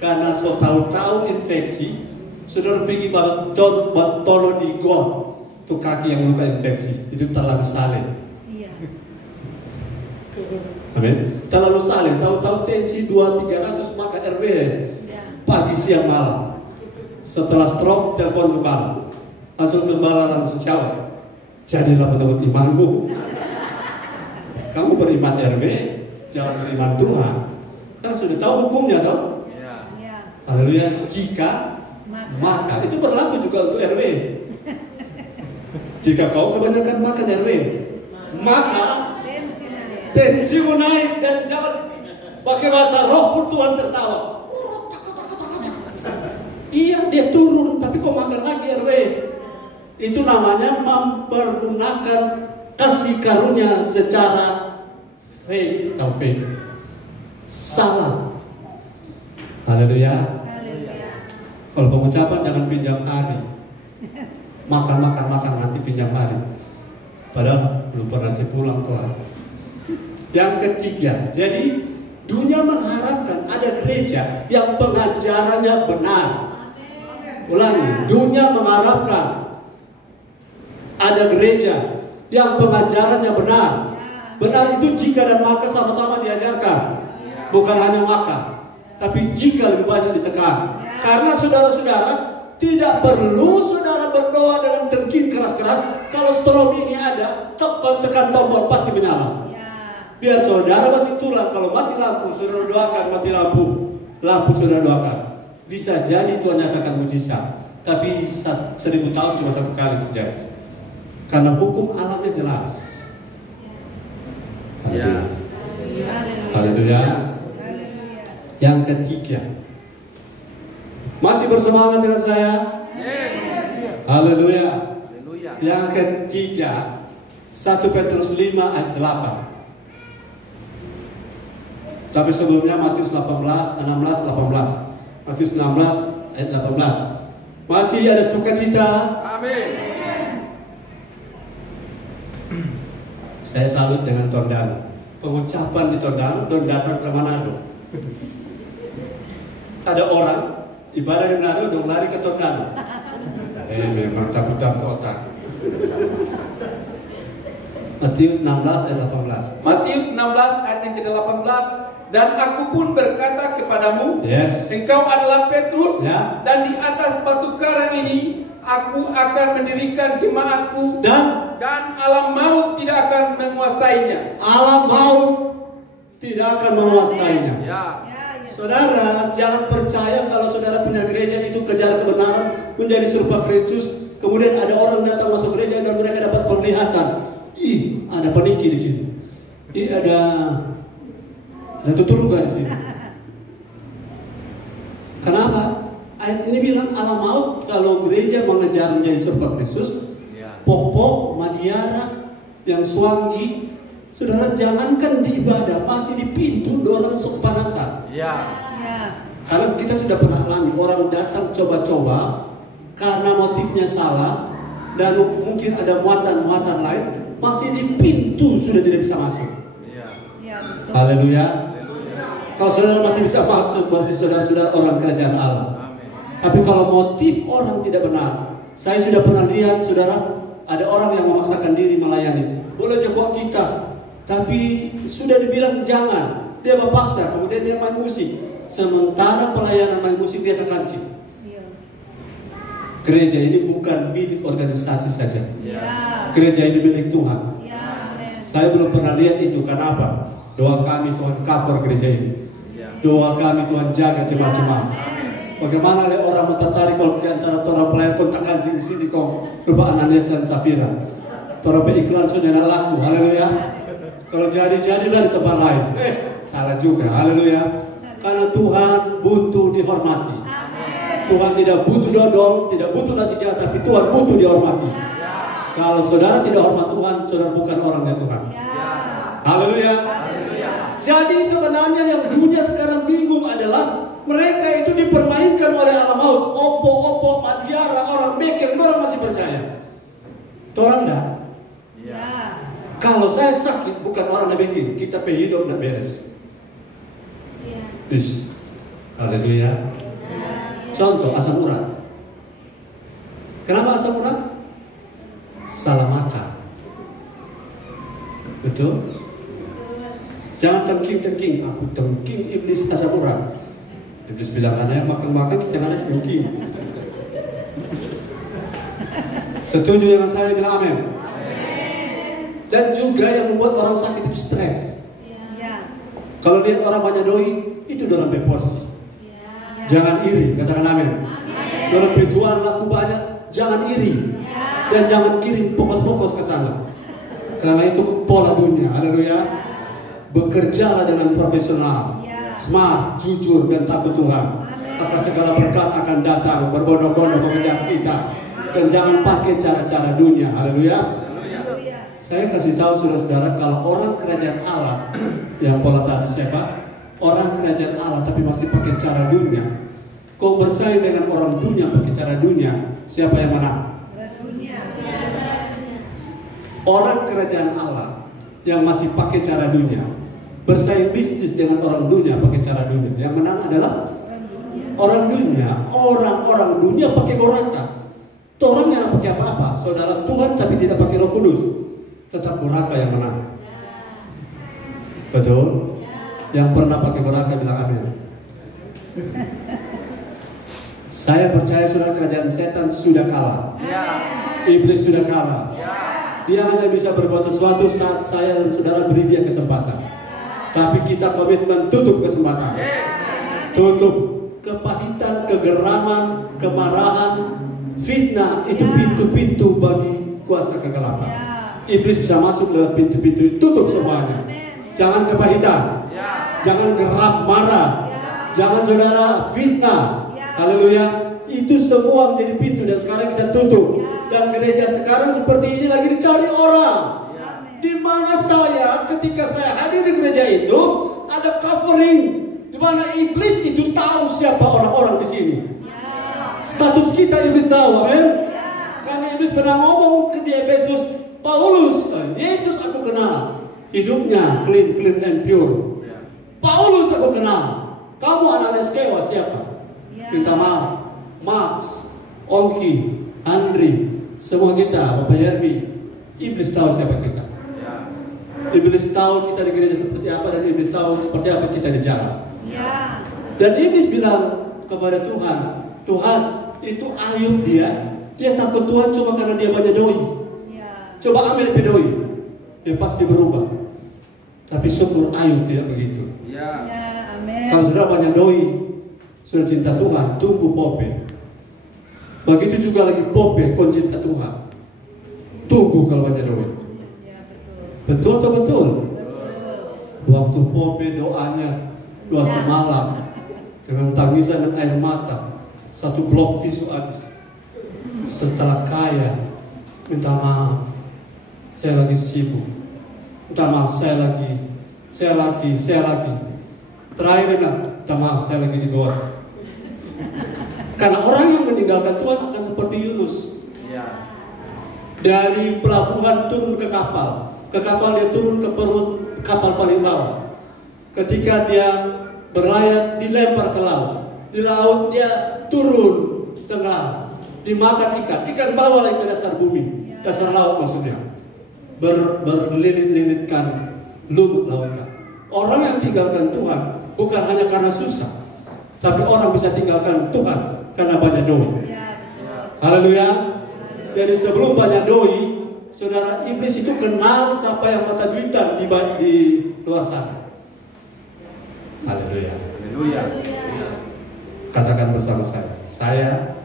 karena so tahu-tahu infeksi. Saudara pergi tolong di got tuh kaki yang luka infeksi, itu terlalu saleh. Iya. Amin. Terlalu saleh, tahu-tahu tensi 200-300 makan RW pagi siang malam. Setelah stroke telepon gembala, langsung gembala langsung jawab, jadilah menurut imanmu. Kamu beriman RW, jangan beriman Tuhan. Kan sudah tahu hukumnya toh. Ya. Haleluya. Jika maka itu berlaku juga untuk RW. Jika kau kebanyakan makan RW, maka tensimu naik dan jangan pakai bahasa roh pun Tuhan tertawa. Iya dia turun, tapi kok makan lagi RW? Itu namanya mempergunakan kasih karunia secara fake atau fake. Salah. Haleluya. Kalau pengucapan jangan pinjam hari. Makan nanti pinjam hari. Padahal belum pernah saya pulang Tuhan. Yang ketiga, jadi dunia mengharapkan ada gereja yang pengajarannya benar. Ulangi, dunia mengharapkan ada gereja yang pengajarannya benar. Benar itu jika dan maka sama-sama diajarkan. Bukan hanya maka, tapi jika lebih banyak ditekan. Karena saudara-saudara tidak perlu saudara berdoa dengan dengki keras-keras. Kalau strom ini ada, tekan tombol pasti menyala. Biar saudara mati tulang, kalau mati lampu, saudara doakan mati lampu. Lampu saudara doakan. Bisa jadi Tuhan nyatakan mujizat, tapi 1000 tahun cuma 1 kali terjadi. Karena hukum alamnya jelas. Ya. Haleluya. Yang ketiga, masih bersemangat dengan saya? Haleluya. Yang ketiga, 1 Petrus 5 ayat 8. Tapi sebelumnya Matius 18, 16, 18. Matius 16 ayat 18. Masih ada sukacita. Amin. Saya salut dengan Tondano. Pengucapan di Tondano dan datang ke Manado. Ada orang ibadah di Manado dong lari ke Tondano. Memang takut-takut otak. Matius 16 ayat 18. Matius 16 ayat yang ke-18. Dan aku pun berkata kepadamu, Yes. engkau adalah Petrus, Ya. dan di atas batu karang ini aku akan mendirikan jemaatku, Dan alam maut tidak akan menguasainya. alam maut tidak akan menguasainya. Ya. Saudara, jangan percaya kalau saudara punya gereja itu kejar kebenaran, menjadi serupa Kristus. Kemudian ada orang datang masuk gereja dan mereka dapat penglihatan. Ih, ada peniki di sini. Ih, ada tutuluga di sini. Kenapa? Ayat ini bilang alam maut kalau gereja mengejar menjadi serupa Kristus. Popok, Madiara, yang Swangi, saudara jangankan di ibadah, masih di pintu dorong kepanasan. Ya. Karena kita sudah pernah alami orang datang coba-coba karena motifnya salah dan mungkin ada muatan-muatan lain, masih di pintu sudah tidak bisa masuk. Haleluya. Kalau saudara masih bisa masuk, berarti saudara-saudara orang kerajaan Allah. Tapi kalau motif orang tidak benar, saya sudah pernah lihat saudara, ada orang yang memaksakan diri melayani. Boleh joko kita, tapi sudah dibilang jangan. Dia memaksa, kemudian dia main musik. Sementara pelayanan main musik dia terkancing. Gereja ini bukan milik organisasi saja. Gereja ini milik Tuhan. Saya belum pernah lihat itu. Kenapa? Doa kami Tuhan cover gereja ini. Doa kami Tuhan jaga jemaat-jemaat. Bagaimana oleh orang tertarik kalau di antara orang pelayan kontak kancing di sini kau berupa Ananias dan Safira. Orang beriklan sudah laku. Haleluya. Kalau jadilah di tempat lain. Salah juga. Haleluya. Karena Tuhan butuh dihormati. Tuhan tidak butuh dodol, tidak butuh nasi jahat, tapi Tuhan butuh dihormati. Kalau saudara tidak hormat Tuhan, saudara bukan orangnya Tuhan. Haleluya. Jadi sebenarnya yang dunia sekarang bingung adalah mereka itu dipermainkan oleh alam maut. Opo-opo, madiara, orang beken, orang masih percaya. Orang enggak? Kalau saya sakit, bukan orang yang bikin, kita hidup enggak beres. Haleluya. Contoh asam urat. Kenapa asam urat? Salah makan. Betul? Jangan tengking-tengking. Aku tengking iblis asam urat. Iblis bilang, anak yang makan-makan kita jangan tengking. Setuju dengan saya? Bilang amin. Dan juga yang membuat orang sakit itu stres. Kalau lihat orang banyak doi, itu dalam porsi. Jangan iri, katakan amin. Dalam penjualan laku banyak, jangan iri. Dan jangan kirim pokos-pokos ke sana. Karena itu pola dunia. Haleluya. Bekerjalah dengan profesional, smart, jujur, dan takut Tuhan. Maka segala berkat akan datang berbondong-bondong mengejar kita. Dan jangan pakai cara-cara dunia. Haleluya. Saya kasih tahu saudara-saudara, kalau orang kerajaan Allah, yang pola tadi siapa? Orang kerajaan Allah tapi masih pakai cara dunia. Kau bersaing dengan orang dunia pakai cara dunia, siapa yang menang? Orang kerajaan Allah yang masih pakai cara dunia bersaing bisnis dengan orang dunia pakai cara dunia, yang menang adalah orang dunia. Orang dunia pakai goraka. Orang yang pakai apa-apa, saudara Tuhan tapi tidak pakai Roh Kudus, tetap goraka yang menang. Betul? Yang pernah pakai goraka bilang amin. Saya percaya saudara, kerajaan setan sudah kalah. Iblis sudah kalah. Dia hanya bisa berbuat sesuatu saat saya dan saudara beri dia kesempatan. Tapi kita komitmen tutup kesempatan. Tutup kepahitan, kegeraman, kemarahan, fitnah. Itu pintu-pintu bagi kuasa kegelapan. Iblis bisa masuk lewat pintu-pintu. Tutup semuanya. Jangan kepahitan. Jangan geram marah. Jangan saudara fitnah. Haleluya. Itu semua menjadi pintu dan sekarang kita tutup. Dan gereja sekarang seperti ini lagi dicari orang. Di mana saya ketika saya hadir di gereja itu ada covering di mana iblis itu tahu siapa orang-orang di sini. Status kita iblis tahu, amin. Karena iblis pernah ngomong ke di Efesus, Paulus, Yesus aku kenal, hidupnya clean and pure. Paulus aku kenal. Kamu anak-anak Skewa siapa? Minta maaf. Max, Ongki, Andri, semua kita, Bapak Yermi. Iblis tahu siapa kita. Iblis tahu kita di gereja seperti apa, dan iblis tahu seperti apa kita di jalan. Dan iblis bilang kepada Tuhan, Tuhan, itu Ayub dia takut Tuhan cuma karena dia banyak doi. Coba ambil doi, dia pasti berubah. Tapi syukur Ayub tidak begitu. Kalau sudah banyak doi, sudah cinta Tuhan, tunggu pope. Begitu juga lagi pope, kau cinta Tuhan. Tunggu kalau banyak doi. Betul atau betul? Waktu pope doanya 2 semalam dengan tangisan dan air mata, 1 blok tisu habis. Setelah kaya, minta maaf, saya lagi sibuk. Minta maaf, saya lagi. Terakhir minta maaf, saya lagi di luar. Karena orang yang meninggalkan Tuhan akan seperti Yunus. Dari pelabuhan turun ke kapal. Ke kapal dia turun ke perut kapal paling bawah. Ketika dia berlayar, dilempar ke laut. Di laut dia turun tengah, dimakan ikan. Ikan bawa lagi ke dasar bumi, dasar laut maksudnya. Berlilit-lilitkan lumut lautan. Orang yang tinggalkan Tuhan bukan hanya karena susah, tapi orang bisa tinggalkan Tuhan karena banyak doi. Haleluya. Jadi sebelum banyak doi, saudara, iblis itu kenal siapa yang mata duitan di luar sana. Haleluya. Katakan bersama saya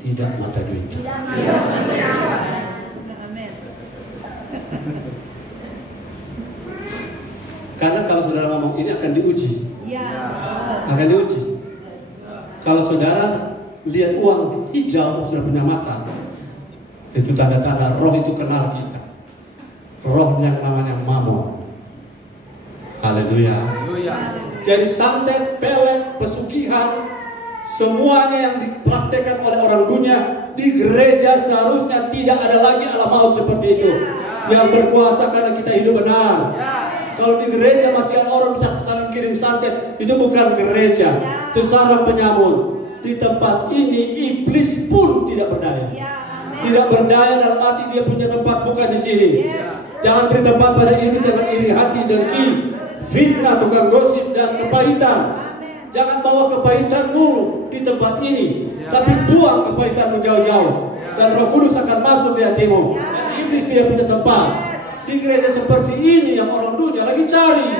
tidak mata duitan. Karena kalau saudara ngomong ini akan diuji. Ya. Akan diuji. Kalau saudara lihat uang hijau, sudah punya mata, itu tanda-tanda roh itu kenal kita. Roh yang namanya mamon. Haleluya. Jadi santet, pelet, pesugihan, semuanya yang dipraktekkan oleh orang dunia di gereja seharusnya tidak ada lagi alam maut seperti itu. Yang berkuasa karena kita hidup benar. Kalau di gereja masih ada orang bisa saling kirim santet, itu bukan gereja, itu sarang penyamun. Di tempat ini iblis pun tidak berdaya. Tidak berdaya dalam arti dia punya tempat, bukan di sini. Jangan beri tempat pada iblis, jangan iri hati, dengki, fitnah, tukang gosip dan kepahitan. Jangan bawa kepahitanmu di tempat ini, tapi buang kepahitanmu jauh-jauh. Dan Roh Kudus akan masuk di hatimu. Dan iblis tidak punya tempat. Di gereja seperti ini yang orang dunia lagi cari.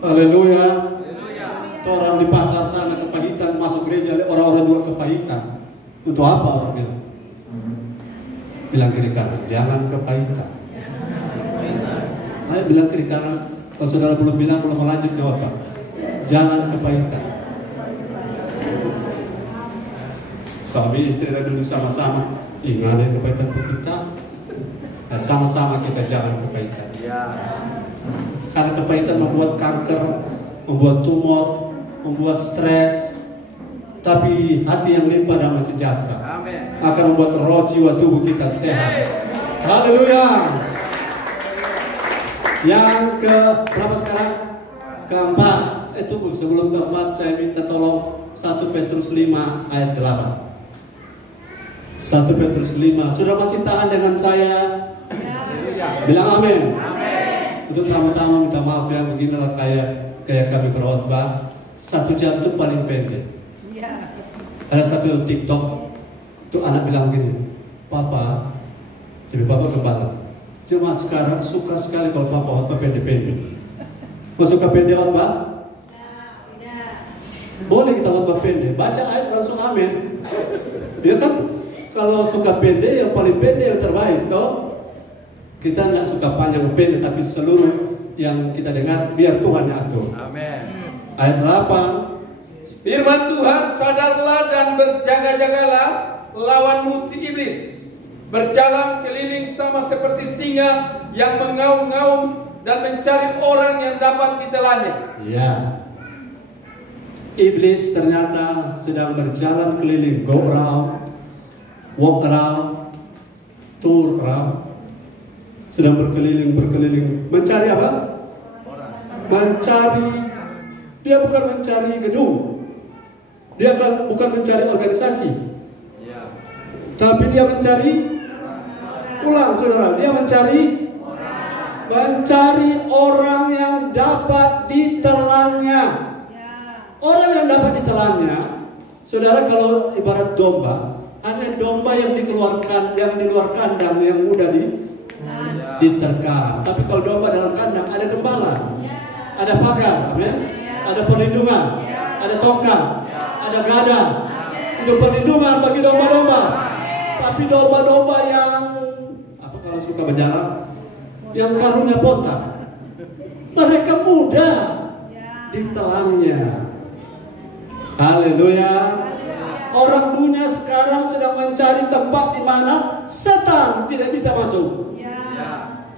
Haleluya. Orang di pasar sana kepahitan, masuk gereja orang-orang juga kepahitan. Untuk apa orang bilang? Bilang kiri kanan, jangan kepahitan. Ayo bilang kiri kanan. Kalau saudara belum bilang, belum lanjut jawab Pak. Jangan kepahitan. Suami istri dulu sama-sama. Ingat ya kepahitan kita. Nah, sama-sama kita jangan kepahitan. Karena kepahitan membuat kanker, membuat tumor, membuat stres. Tapi hati yang limpah damai sejahtera akan membuat roh jiwa tubuh kita sehat. Haleluya. Yang ke berapa sekarang? Keempat. Tunggu, sebelum keempat saya minta tolong 1 Petrus 5 ayat 8. 1 Petrus 5. Sudah masih tahan dengan saya? Bilang amin. Untuk tamu-tamu minta maaf ya, beginilah kayak kami berkhotbah. 1 jam itu paling pendek. Ada satu TikTok, tuh anak bilang gini, Papa, jadi Papa gembala. Jemaat sekarang suka sekali kalau Papa khotbah pendek-pendek. Mau suka pendek khotbah? Boleh kita khotbah pendek, baca ayat langsung amin. Dia kan kalau suka pendek, yang paling pendek yang terbaik, toh. Kita nggak suka panjang pendek, tapi seluruh yang kita dengar biar Tuhan yang atur. Amin. Ayat 8. Firman Tuhan, sadarlah dan berjaga-jagalah lawan musuh iblis. Berjalan keliling sama seperti singa yang mengaum-ngaum dan mencari orang yang dapat ditelannya. Ya. Iblis ternyata sedang berjalan keliling, go around, walk around, tour around. Sedang berkeliling, mencari apa? Mencari. Dia bukan mencari gedung. Dia bukan mencari organisasi. Tapi dia mencari ulang, saudara. Dia mencari orang yang dapat ditelannya. Orang yang dapat ditelannya, saudara, kalau ibarat domba, ada domba yang dikeluarkan, yang di luar kandang, yang udah diterkam. Tapi kalau domba dalam kandang ada gembala, ada pagar, amen? Ada perlindungan, ada tongkat, ada gada. Itu perlindungan bagi domba-domba. Tapi domba-domba yang apa kalau suka berjalan, yang karunnya potak, mereka mudah ditelannya. Haleluya. Orang dunia sekarang sedang mencari tempat di mana setan tidak bisa masuk.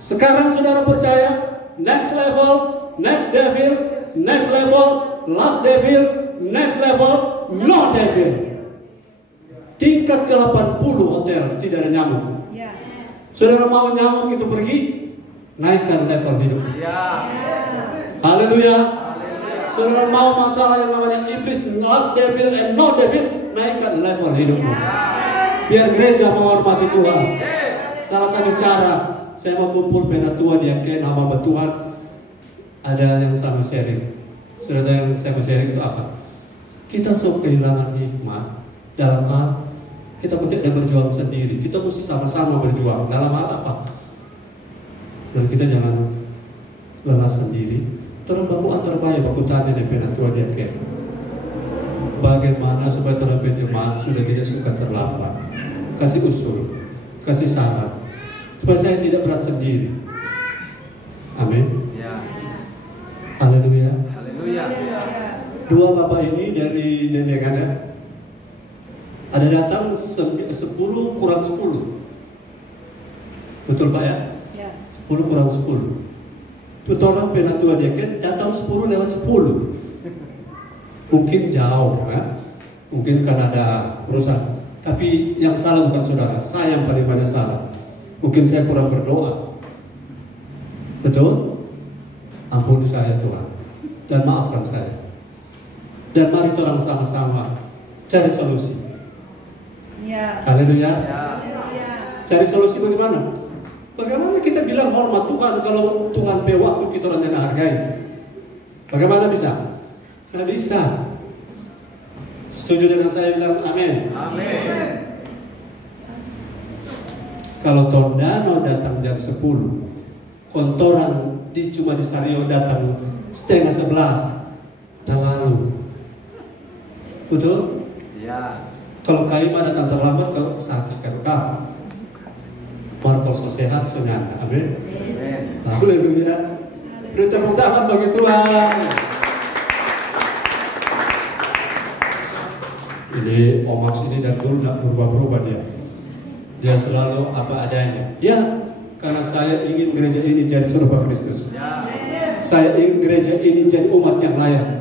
Sekarang saudara percaya, next level, next devil, next level, last devil, next level, no devil. Tingkat ke 80 hotel tidak ada nyamuk. Saudara mau nyamuk itu pergi, naikkan level hidup. Haleluya. Saudara mau masalah yang namanya iblis, last devil and no devil, naikkan level hidupmu. Biar gereja menghormati Tuhan. Salah satu cara saya mau kumpul penatua di Aken hamba Tuhan, ada yang sama sharing. Saudara, yang saya mau sharing itu apa? Kita sok kehilangan hikmat dalam hal kita tidak berjuang sendiri. Kita mesti sama-sama berjuang dalam hal apa? Dan kita jangan lelah sendiri. Terus baku antar bayar, baku tanya dengan penatua di Aken. Bagaimana supaya terlebih jemaat sudah tidak suka terlambat? Kasih usul, kasih saran, supaya saya tidak berat sendiri. Amin. Haleluya. Haleluya. Dua bapak ini dari Dendengan ya. Ada datang 10 kurang 10. Betul Pak ya? Ya. 10 kurang 10. Itu orang penatua dia kan datang 10 lewat 10. Mungkin jauh ya. Mungkin karena ada urusan. Tapi yang salah bukan saudara, saya yang paling banyak salah. Mungkin saya kurang berdoa. Betul? Ampuni saya Tuhan. Dan maafkan saya. Dan mari orang sama-sama cari solusi. Ya. Haleluya. Haleluya. Cari solusi bagaimana? Bagaimana kita bilang hormat Tuhan kalau Tuhan pe waktu kita orang yang hargai? Bagaimana bisa? Nggak bisa. Setuju dengan saya bilang amin. Amin. Kalau Tondano datang jam 10, kontoran cuma di Sario datang setengah 11, terlalu. Betul? Ya. Kalau Kaima datang terlambat, kalau sakit kan Marcos sehat senang. Amin. Amin. Haleluya. Beri tepuk tangan bagi Tuhan. Ini Om Max ini dari dulu tidak berubah-berubah dia. Dia selalu apa adanya. Ya, karena saya ingin gereja ini jadi serupa Kristus. Ya. Saya ingin gereja ini jadi umat yang layak.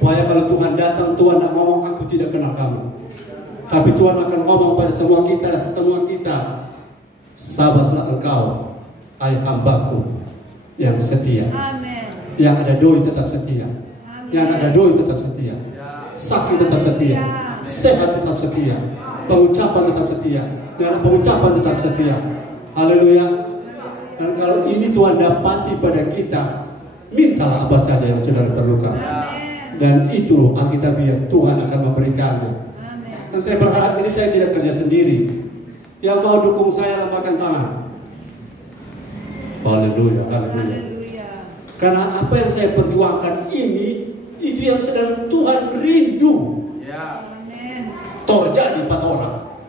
Supaya kalau Tuhan datang, Tuhan tidak ngomong aku tidak kenal kamu. Tapi Tuhan akan ngomong pada semua kita. Sabarlah engkau, hai hambaku yang setia. Amin. Yang ada doi tetap setia. Amin. Yang ada doi tetap setia. Sakit tetap setia. Sehat tetap setia. Pengucapan tetap setia. Dan pengucapan tetap setia. Haleluya. Dan kalau ini Tuhan dapati pada kita, mintalah apa saja yang saudara perlukan. Dan itu Alkitabiah Tuhan akan memberikanmu. Dan saya berharap ini saya tidak kerja sendiri. Yang mau dukung saya lambaikan tangan. Haleluya, haleluya. Haleluya. Karena apa yang saya perjuangkan ini, itu yang sedang Tuhan rindu. Ya. Amin. Terjadi 4 orang.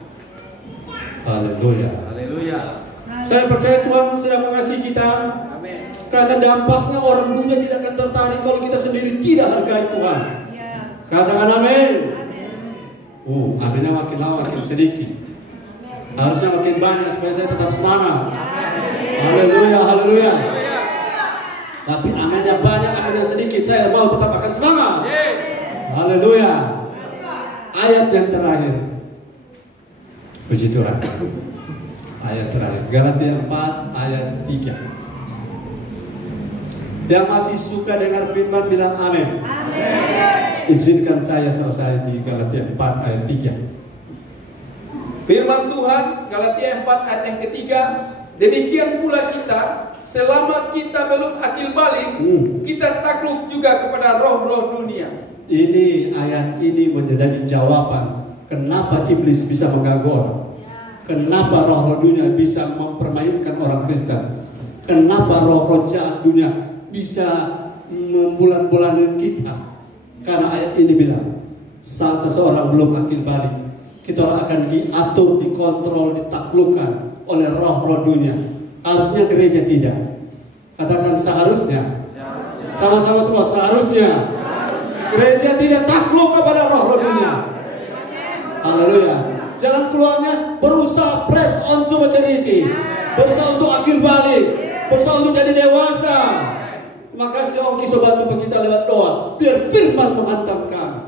Haleluya. Haleluya. Saya percaya Tuhan sedang mengasihi kita. Amin. Karena dampaknya orang dunia tidak akan tertarik kalau kita sendiri tidak hargai Tuhan. Ya. Katakan amin. Amin. Aminnya makin lama makin sedikit. Harusnya makin banyak supaya saya tetap semangat. Haleluya, haleluya. Tapi aminnya banyak, aminnya sedikit, saya mau tetap akan semangat. Haleluya. Ayat yang terakhir. Puji Tuhan. Ayat terakhir. Galatia 4 ayat 3. Yang masih suka dengar firman bilang amin. Amin. Izinkan saya selesai di Galatia 4 ayat 3. Firman Tuhan Galatia 4 ayat yang ketiga, demikian pula kita, selama kita belum akil balik, kita takluk juga kepada roh-roh dunia. Ini ayat ini menjadi jawaban kenapa iblis bisa mengganggu orang. Kenapa roh-roh dunia bisa mempermainkan orang Kristen. Kenapa roh-roh jahat dunia bisa membulan-bulanin kita. Karena ayat ini bilang, saat seseorang belum akil balik, kita akan diatur, dikontrol, ditaklukkan oleh roh-roh dunia. Harusnya gereja tidak. Katakan seharusnya. Sama-sama semua seharusnya. Gereja tidak takluk kepada roh-roh dunia. Haleluya. Jalan keluarnya berusaha press on to maturity. Berusaha untuk akil balik. Berusaha untuk jadi dewasa. Makasih Om Kiso bantu kita lewat doa. Biar firman menghantam kami.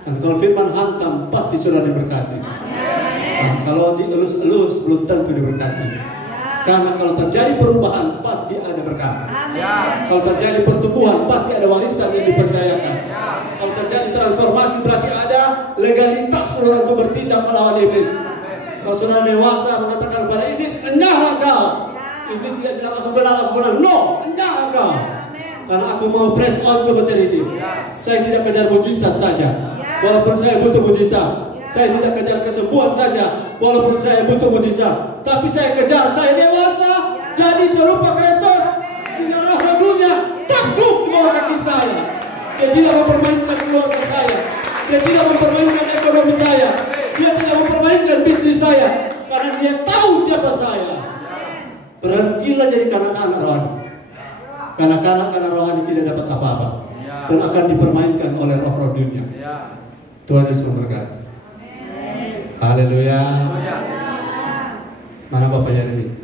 Dan kalau firman hantam, pasti sudah diberkati. Nah, kalau dielus-elus, belum tentu diberkati. Karena kalau terjadi perubahan, pasti ada berkat. Kalau terjadi pertumbuhan, pasti ada warisan yang dipercayakan. Kalau terjadi transformasi, berarti ada legalitas saudara untuk bertindak melawan iblis. Kalau saudara dewasa mengatakan kepada iblis, enyahlah kau. Iblis tidak bilang aku kenal. No, enyahlah kau. Karena aku mau press on to maturity. Saya tidak kejar mujizat saja. Walaupun saya butuh mujizat. Saya tidak kejar kesembuhan saja. Walaupun saya butuh mujizat. Tapi saya kejar, saya dewasa. Jadi serupa Kristus. Sehingga roh dunia takluk di bawah kaki saya. Dia tidak mempermainkan keluarga saya. Dia tidak mempermainkan ekonomi saya. Dia tidak mempermainkan bisnis saya. Karena dia tahu siapa saya. Berhentilah jadi kanak-kanak rohani. Karena rohani tidak dapat apa-apa. Ya. Dan akan dipermainkan oleh roh-roh dunia. Ya. Tuhan Yesus memberkati. Haleluya. Haleluya. Mana Bapak Yeremi?